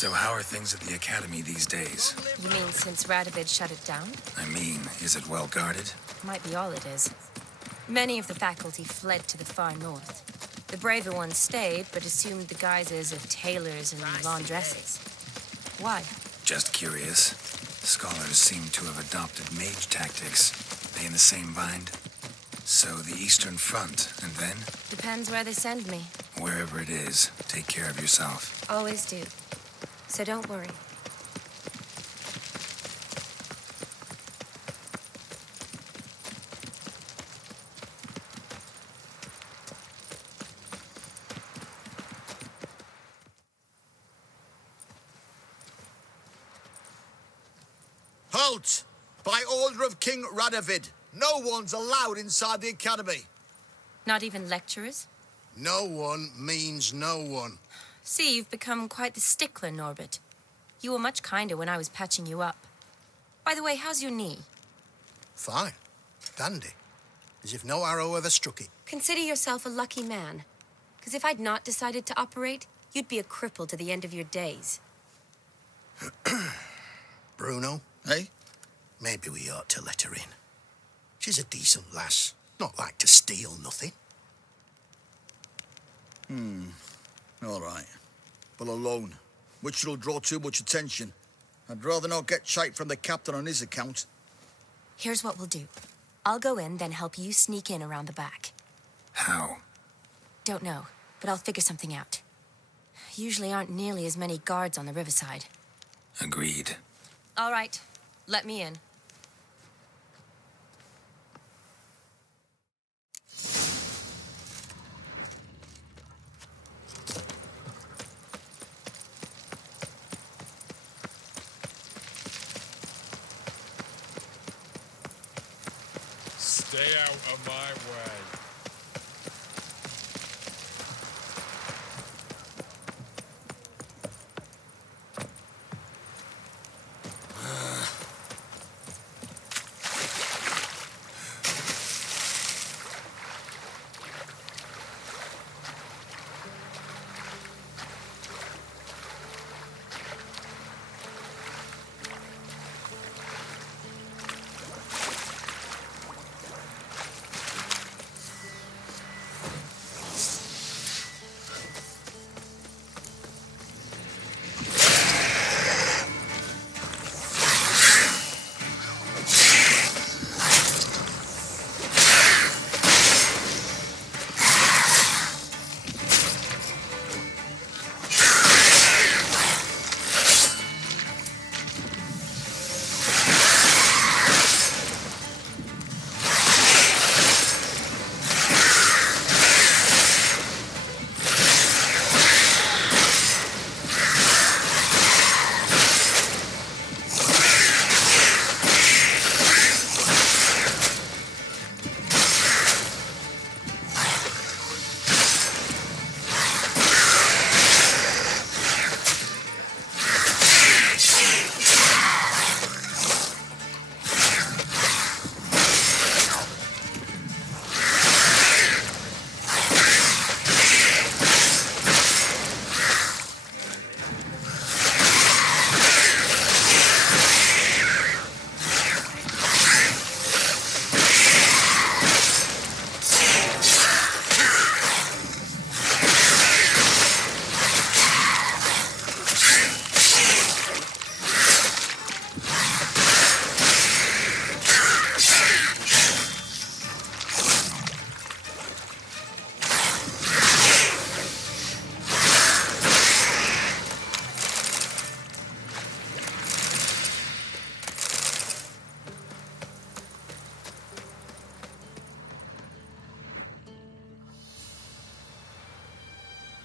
So how are things at the Academy these days? You mean since Radovid shut it down? I mean, is it well guarded? Might be all it is. Many of the faculty fled to the far north. The braver ones stayed, but assumed the guises of tailors and laundresses. Why? Just curious. Scholars seem to have adopted mage tactics. They in the same bind? So the Eastern Front, and then? Depends where they send me. Wherever it is, take care of yourself. Always do. So don't worry. Halt! By order of King Radovid, no one's allowed inside the Academy. Not even lecturers? No one means no one. See, you've become quite the stickler, Norbert. You were much kinder when I was patching you up. By the way, how's your knee? Fine. Dandy. As if no arrow ever struck it. Consider yourself a lucky man. Because if I'd not decided to operate, you'd be a cripple to the end of your days. Bruno, Eh? maybe we ought to let her in. She's a decent lass. Not like to steal nothing. All right. But alone, which will draw too much attention. I'd rather not get shite from the captain on his account. Here's what we'll do. I'll go in, then help you sneak in around the back. How? Don't know, but I'll figure something out. Usually aren't nearly as many guards on the riverside. Agreed. All right, let me in. Stay out of my way.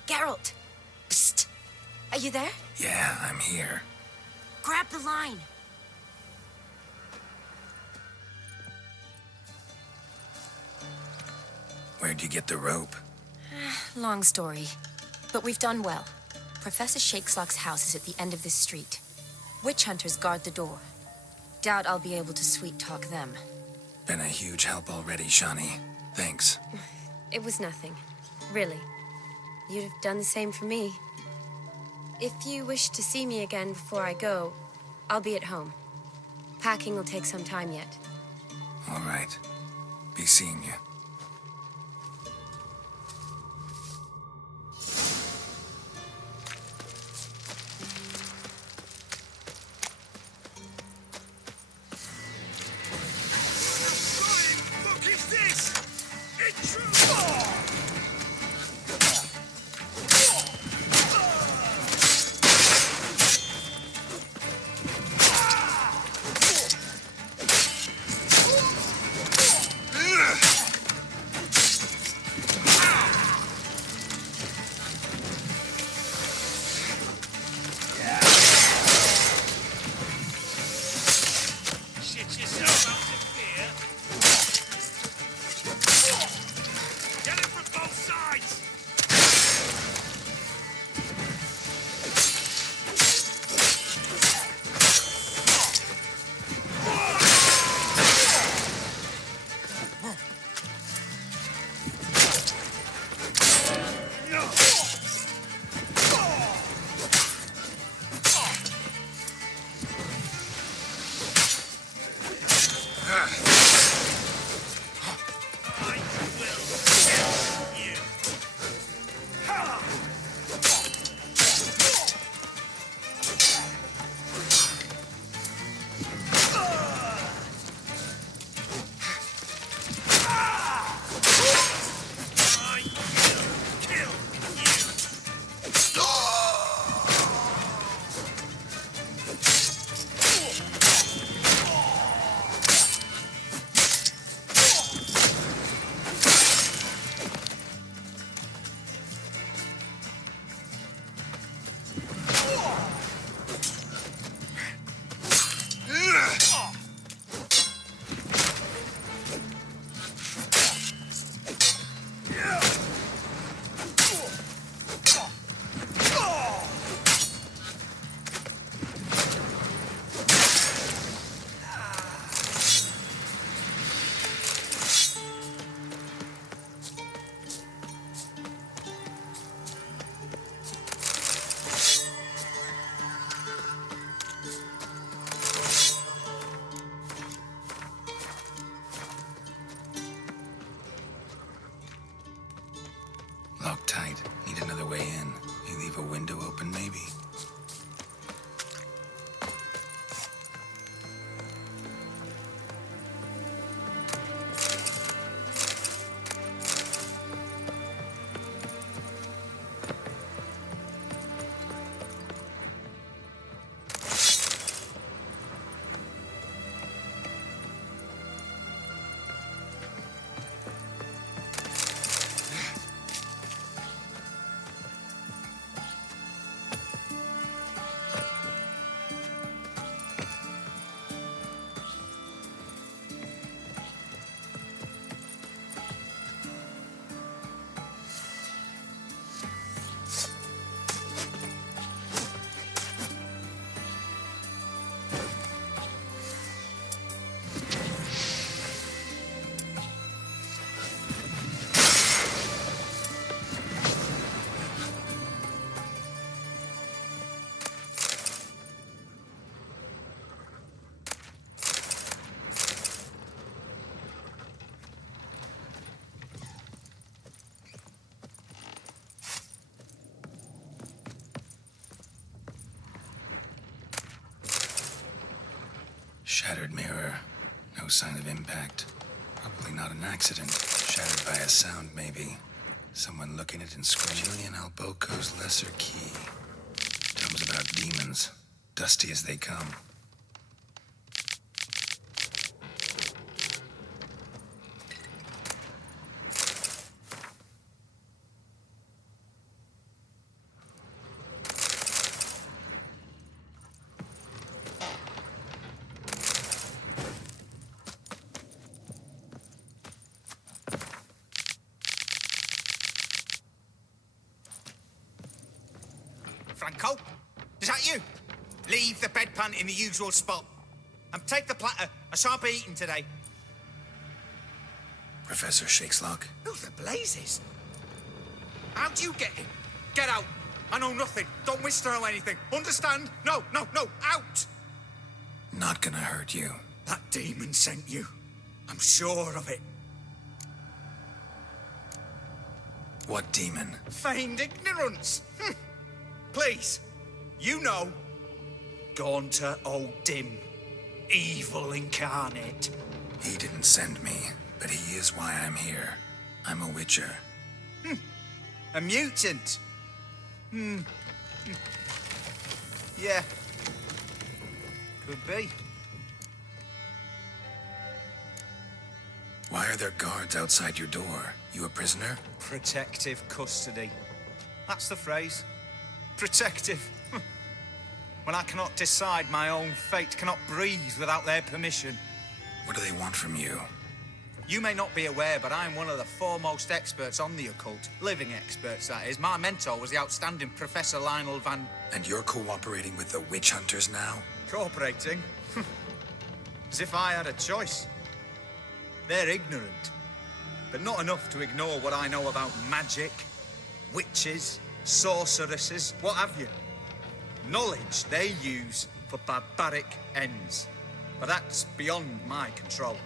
Geralt! Psst! Are you there? Yeah, I'm here. Grab the line! Where'd you get the rope? Long story. But we've done well. Professor Shakeslock's house is at the end of this street. Witch hunters guard the door. Doubt I'll be able to sweet-talk them. Been a huge help already, Shani. Thanks. It was nothing. Really. You'd have done the same for me. If you wish to see me again before I go, I'll be at home. Packing will take some time yet. All right. Be seeing you. Locked tight. Need another way in. You leave a window open, maybe? Shattered mirror. No sign of impact. Probably not an accident. Shattered by a sound, maybe. Someone looking at it and screaming. Julian Alboco's lesser key. Drums about demons. Dusty as they come. Franco? Is that you? Leave the bedpan in the usual spot. And take the platter. I shan't be eating today. Professor Shakeslock? Who the blazes? How'd you get in? Get out. I know nothing. Don't wish to know anything. Understand? No, no, no. Out! Not gonna hurt you. That demon sent you. I'm sure of it. What demon? Feigned ignorance. Please, you know. Gaunter O'Dim. Evil incarnate. He didn't send me, but he is why I'm here. I'm a witcher. A mutant. Yeah. Could be. Why are there guards outside your door? You a prisoner? Protective custody. That's the phrase. Protective. When I cannot decide my own fate, cannot breathe without their permission. What do they want from you? You may not be aware, but I'm one of the foremost experts on the occult. Living experts, that is. My mentor was the outstanding Professor Lionel Van... And you're cooperating with the witch hunters now? Cooperating? As if I had a choice. They're ignorant, but not enough to ignore what I know about magic, witches, sorceresses, what have you. Knowledge they use for barbaric ends. But that's beyond my control.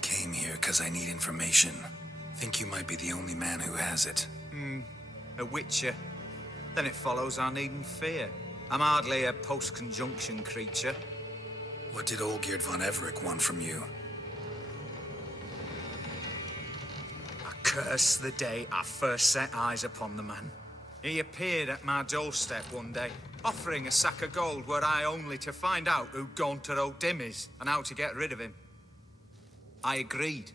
Came here because I need information. Think you might be the only man who has it. A witcher. Then it follows I needn't fear. I'm hardly a post-conjunction creature. What did Olgierd von Everec want from you? I curse the day I first set eyes upon the man. He appeared at my doorstep one day, offering a sack of gold were I only to find out who Gaunter O'Dim is and how to get rid of him. I agreed.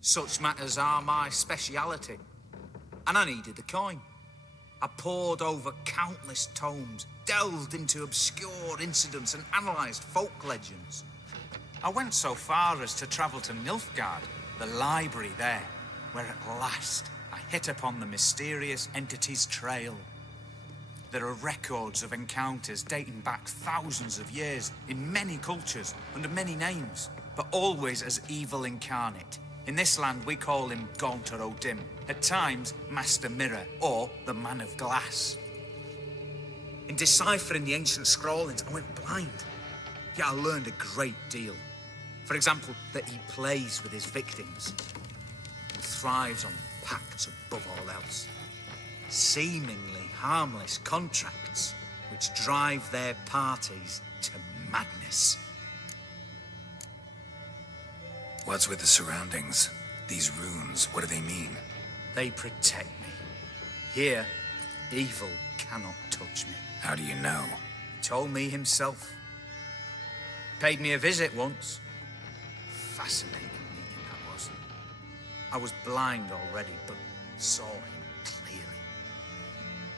Such matters are my speciality. And I needed the coin. I pored over countless tomes, delved into obscure incidents and analysed folk legends. I went so far as to travel to Nilfgaard, the library there, where at last I hit upon the mysterious entity's trail. There are records of encounters dating back thousands of years in many cultures under many names, but always as evil incarnate. In this land, we call him Gaunter O'Dim, at times Master Mirror, or the Man of Glass. In deciphering the ancient scrawlings, I went blind. Yet I learned a great deal. For example, that he plays with his victims and thrives on pacts above all else. Seemingly harmless contracts which drive their parties to madness. What's with the surroundings? These runes, what do they mean? They protect me. Here, evil cannot touch me. How do you know? He told me himself. Paid me a visit once. Fascinating meeting that was. I was blind already, but saw him clearly.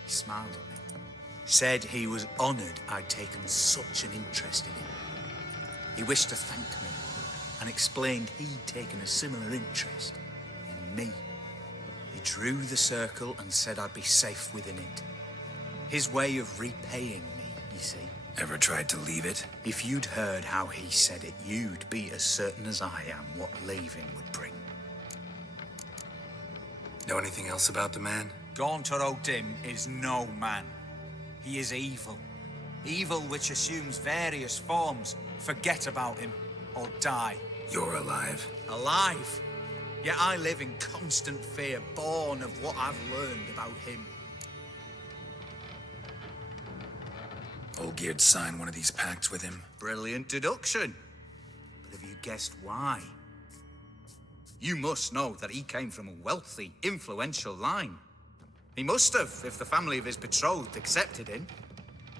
He smiled at me. Said he was honoured I'd taken such an interest in him. He wished to thank me and explained he'd taken a similar interest in me. He drew the circle and said I'd be safe within it. His way of repaying me, you see. Ever tried to leave it? If you'd heard how he said it, you'd be as certain as I am what leaving would bring. Know anything else about the man? Gaunter O'Dim is no man. He is evil. Evil which assumes various forms. Forget about him, or die. You're alive. Alive? Yet I live in constant fear, born of what I've learned about him. Olgierd signed one of these pacts with him? Brilliant deduction. But have you guessed why? You must know that he came from a wealthy, influential line. He must have, if the family of his betrothed accepted him.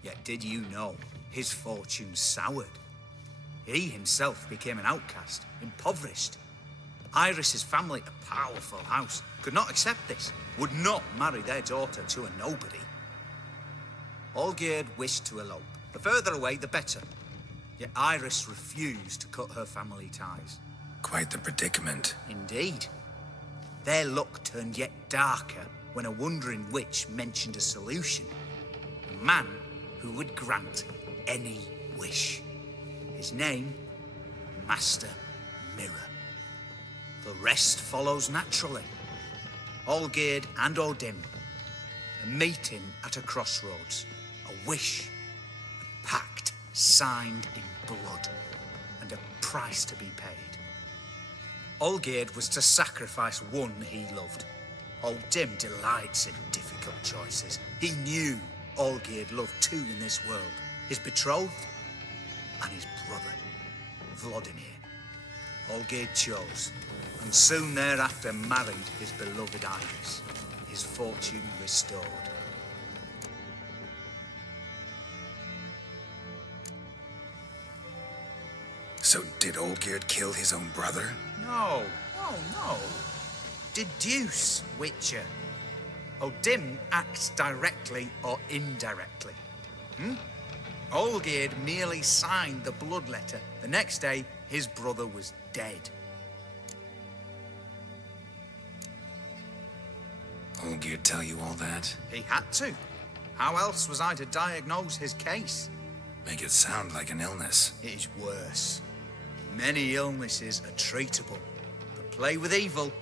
Yet did you know his fortune soured? He himself became an outcast, impoverished. Iris's family, a powerful house, could not accept this, would not marry their daughter to a nobody. Olgierd wished to elope. The further away, the better. Yet Iris refused to cut her family ties. Quite the predicament. Indeed. Their luck turned yet darker when a wandering witch mentioned a solution. A man who would grant any wish. His name, Master Mirror. The rest follows naturally. Olgierd and Odin, a meeting at a crossroads, a wish, a pact signed in blood, and a price to be paid. Olgierd was to sacrifice one he loved. Odin delights in difficult choices. He knew Olgierd loved two in this world, his betrothed and his brother, Vladimir. Olgierd chose, and soon thereafter married his beloved Iris, his fortune restored. So did Olgierd kill his own brother? No, no. Deduce, Witcher. Odin acts directly or indirectly. Olgierd merely signed the blood letter. The next day, his brother was dead. Olgierd tell you all that? He had to. How else was I to diagnose his case? Make it sound like an illness. It is worse. Many illnesses are treatable, but play with evil,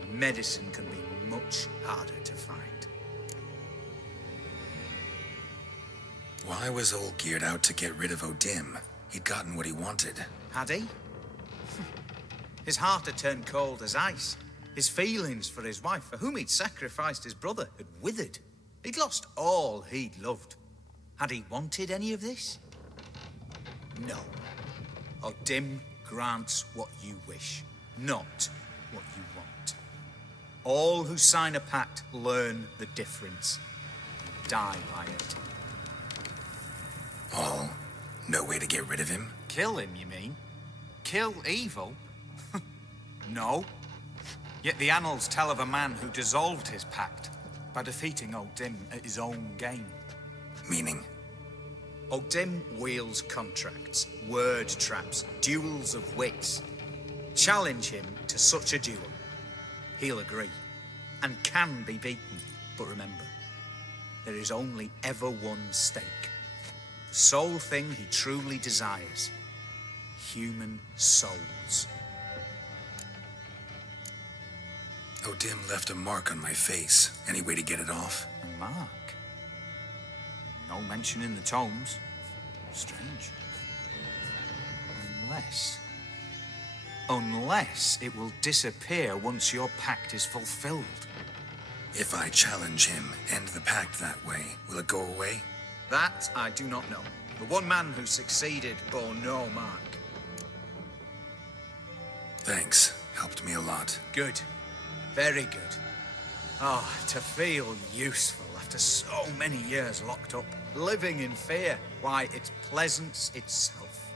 and medicine can be much harder to find. Why was Olgierd out to get rid of Odin? He'd gotten what he wanted. Had he? His heart had turned cold as ice. His feelings for his wife, for whom he'd sacrificed his brother, had withered. He'd lost all he'd loved. Had he wanted any of this? No. Odin grants what you wish, not what you want. All who sign a pact learn the difference and die by it. All? No way to get rid of him? Kill him, you mean? Kill evil? No. Yet the annals tell of a man who dissolved his pact by defeating Odin at his own game. Meaning? Odin wields contracts, word traps, duels of wits. Challenge him to such a duel. He'll agree, and can be beaten. But remember, there is only ever one stake. The sole thing he truly desires. Human souls. Odin left a mark on my face. Any way to get it off? A mark? No mention in the tomes. Strange. Unless it will disappear once your pact is fulfilled. If I challenge him, end the pact that way, will it go away? That I do not know. The one man who succeeded bore no mark. Thanks. Helped me a lot. Good. Very good. Oh, to feel useful after so many years locked up, living in fear. Why, it's pleasance itself.